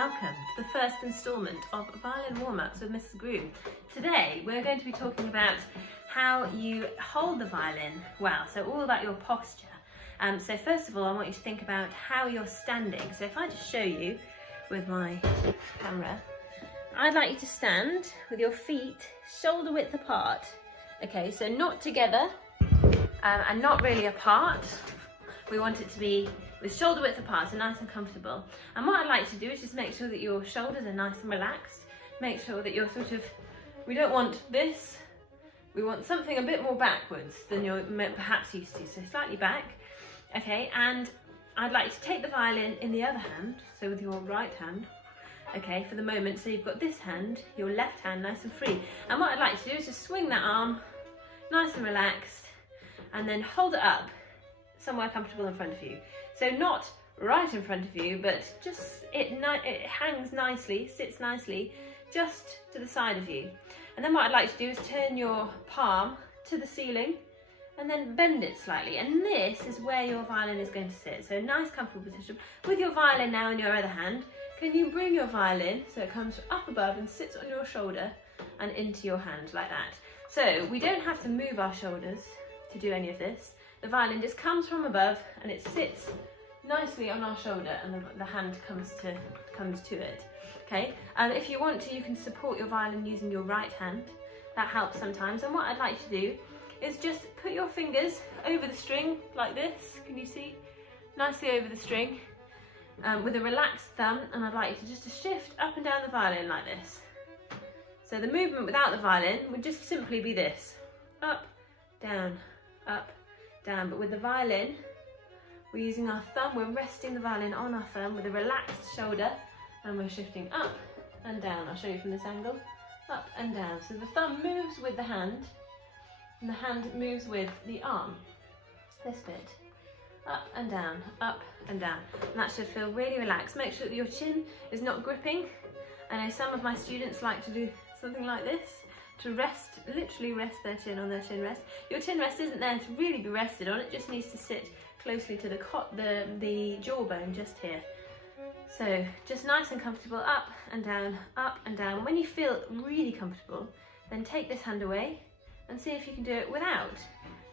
welcome to the first instalment of Violin Warmups with Mrs. Groom. Today we're going to be talking about how you hold the violin well, so all about your posture. So first of all, I want you to think about how you're standing. So if I just show you with my camera, I'd like you to stand with your feet shoulder width apart. Okay, so not together and not really apart. We want it to be with shoulder width apart, so nice and comfortable. And what I'd like to do is just make sure that your shoulders are nice and relaxed. Make sure that you're we don't want this, we want something a bit more backwards than you're perhaps used to, so slightly back. Okay, and I'd like you to take the violin in the other hand, so with your right hand, okay, for the moment. So you've got this hand, your left hand, nice and free. And what I'd like to do is just swing that arm, nice and relaxed, and then hold it up somewhere comfortable in front of you. So not right in front of you, but just it hangs nicely, sits nicely, just to the side of you. And then what I'd like to do is turn your palm to the ceiling and then bend it slightly. And this is where your violin is going to sit. So nice comfortable position. With your violin now in your other hand, can you bring your violin so it comes up above and sits on your shoulder and into your hand like that. So we don't have to move our shoulders to do any of this. The violin just comes from above and it sits nicely on our shoulder, and the hand comes to it. Okay, if you want to, you can support your violin using your right hand. That helps sometimes. And what I'd like to do is just put your fingers over the string like this. Can you see? Nicely over the string with a relaxed thumb, and I'd like you to just shift up and down the violin like this. So the movement without the violin would just simply be this: up, down, up, down. But with the violin, we're using our thumb, we're resting the violin on our thumb with a relaxed shoulder, and we're shifting up and down. I'll show you from this angle. Up and down. So the thumb moves with the hand, and the hand moves with the arm. This bit. Up and down, up and down. And that should feel really relaxed. Make sure that your chin is not gripping. I know some of my students like to do something like this, to rest, literally rest their chin on their chin rest. Your chin rest isn't there to really be rested on, it just needs to sit closely to the jawbone just here. So just nice and comfortable, up and down, up and down. When you feel really comfortable, then take this hand away and see if you can do it without.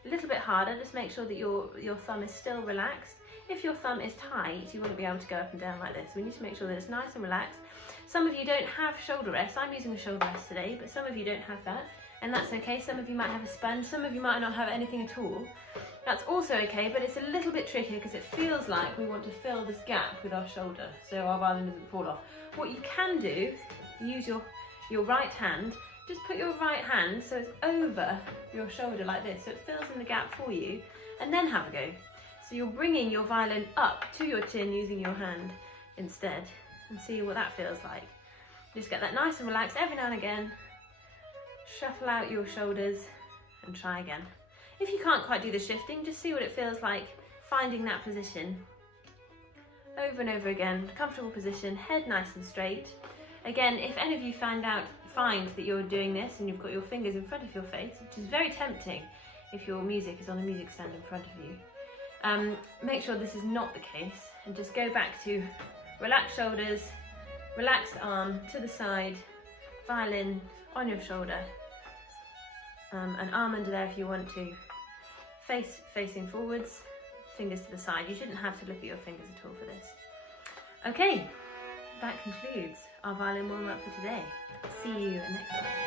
A little bit harder, just make sure that your thumb is still relaxed. If your thumb is tight, you won't be able to go up and down like this. We need to make sure that it's nice and relaxed. Some of you don't have shoulder rest. I'm using a shoulder rest today, but some of you don't have that, and that's okay. Some of you might have a sponge, some of you might not have anything at all. That's also okay, but it's a little bit tricky because it feels like we want to fill this gap with our shoulder so our violin doesn't fall off. What you can do, use your right hand, just put your right hand so it's over your shoulder like this, so it fills in the gap for you, and then have a go. So you're bringing your violin up to your chin using your hand instead, and see what that feels like. Just get that nice and relaxed every now and again. Shuffle out your shoulders and try again. If you can't quite do the shifting, just see what it feels like finding that position over and over again. Comfortable position, head nice and straight. Again, if any of you find that you're doing this and you've got your fingers in front of your face, which is very tempting if your music is on a music stand in front of you, make sure this is not the case, and just go back to relaxed shoulders, relaxed arm to the side, violin on your shoulder, an arm under there if you want to, facing forwards, fingers to the side. You shouldn't have to look at your fingers at all for this. Okay, that concludes our violin warm-up for today. See you next time.